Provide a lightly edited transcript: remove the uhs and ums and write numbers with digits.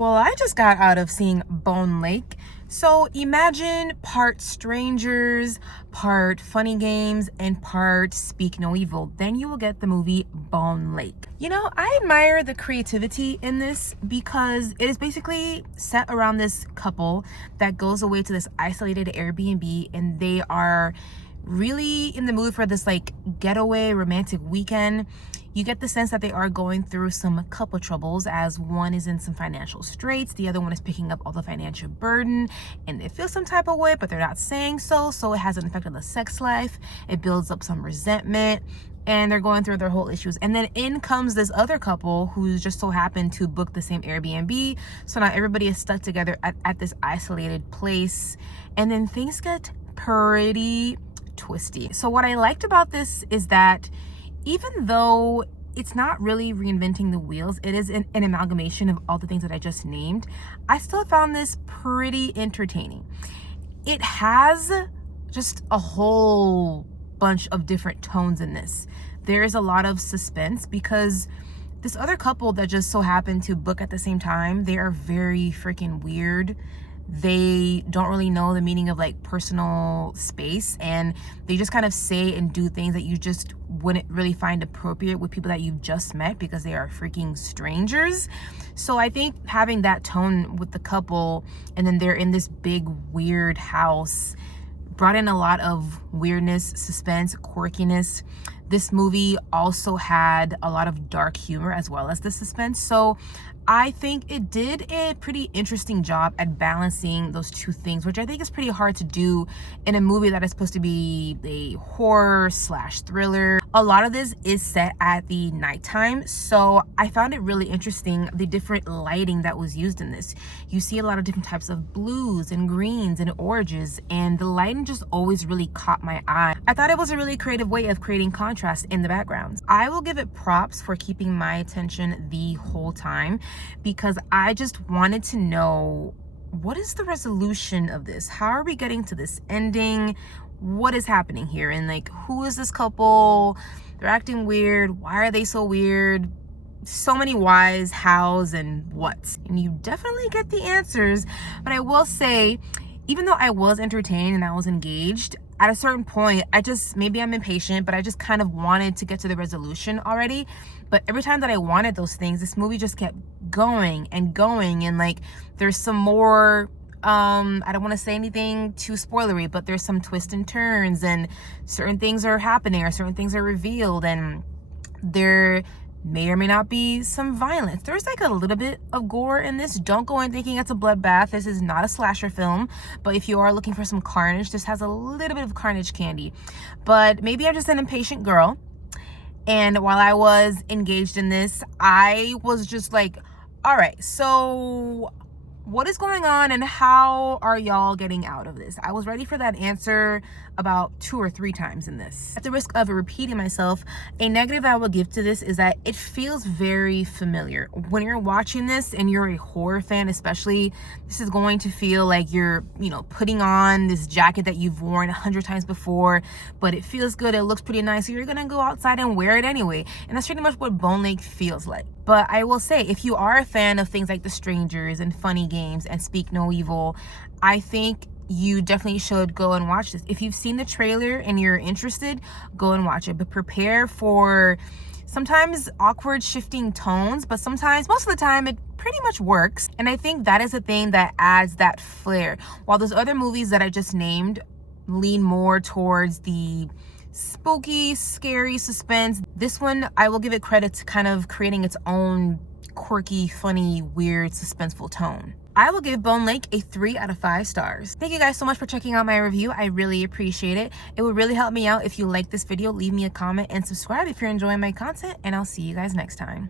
Well, I just got out of seeing Bone Lake. So imagine part strangers, part funny games, and part speak no evil. Then you will get the movie Bone Lake. You know, I admire the creativity in this because it is basically set around this couple that goes away to this isolated Airbnb, and they are really in the mood for this like getaway romantic weekend. You get the sense that they are going through some couple troubles, as one is in some financial straits, the other one is picking up all the financial burden, and they feel some type of way, but they're not saying so. So it has an effect on the sex life. It builds up some resentment, and they're going through their whole issues. And then in comes this other couple who's just so happened to book the same Airbnb. So now everybody is stuck together at this isolated place, and then things get pretty twisty. So what I liked about this is that even though it's not really reinventing the wheels, it is an amalgamation of all the things that I just named, I still found this pretty entertaining. It has just a whole bunch of different tones in this. There is a lot of suspense because this other couple that just so happened to book at the same time, they are very freaking weird. They don't really know the meaning of like personal space, and they just kind of say and do things that you just wouldn't really find appropriate with people that you've just met because they are freaking strangers. So I think having that tone with the couple, and then they're in this big weird house, brought in a lot of weirdness, suspense, quirkiness. This movie also had a lot of dark humor as well as the suspense. So I think it did a pretty interesting job at balancing those two things, which I think is pretty hard to do in a movie that is supposed to be a horror slash thriller. A lot of this is set at the nighttime, so I found it really interesting, the different lighting that was used in this. You see a lot of different types of blues and greens and oranges, and the lighting just always really caught my eye. I thought it was a really creative way of creating contrast in the backgrounds. I will give it props for keeping my attention the whole time, because I just wanted to know, what is the resolution of this? How are we getting to this ending? What is happening here? And like, who is this couple? They're acting weird. Why are they so weird? So many whys, hows, and whats. And you definitely get the answers. But I will say, even though I was entertained and I was engaged, at a certain point, maybe I'm impatient, but I just kind of wanted to get to the resolution already. But every time that I wanted those things, this movie just kept going and going. And like, there's some more, I don't want to say anything too spoilery, but there's some twists and turns, and certain things are happening or certain things are revealed, and there may or may not be some violence. There's like a little bit of gore in this. Don't go in thinking it's a bloodbath. This is not a slasher film, but if you are looking for some carnage, this has a little bit of carnage candy. But maybe I'm just an impatient girl, and while I was engaged in this, I was just like, all right, so what is going on and how are y'all getting out of this? I was ready for that answer about 2 or 3 times in this. At the risk of repeating myself, a negative I will give to this is that it feels very familiar. When you're watching this and you're a horror fan especially, this is going to feel like you're, putting on this jacket that you've worn 100 times before, but it feels good, it looks pretty nice, so you're gonna go outside and wear it anyway. And that's pretty much what Bone Lake feels like. But I will say, if you are a fan of things like The Strangers and Funny Games and Speak No Evil, I think you definitely should go and watch this. If you've seen the trailer and you're interested, go and watch it. But prepare for sometimes awkward shifting tones, but sometimes, most of the time, it pretty much works. And I think that is the thing that adds that flair. While those other movies that I just named lean more towards the spooky, scary suspense, this one, I will give it credit to kind of creating its own quirky, funny, weird, suspenseful tone. I will give Bone Lake a 3 out of 5 stars. Thank you guys so much for checking out my review. I really appreciate it. It would really help me out if you like this video. Leave me a comment and subscribe if you're enjoying my content, and I'll see you guys next time.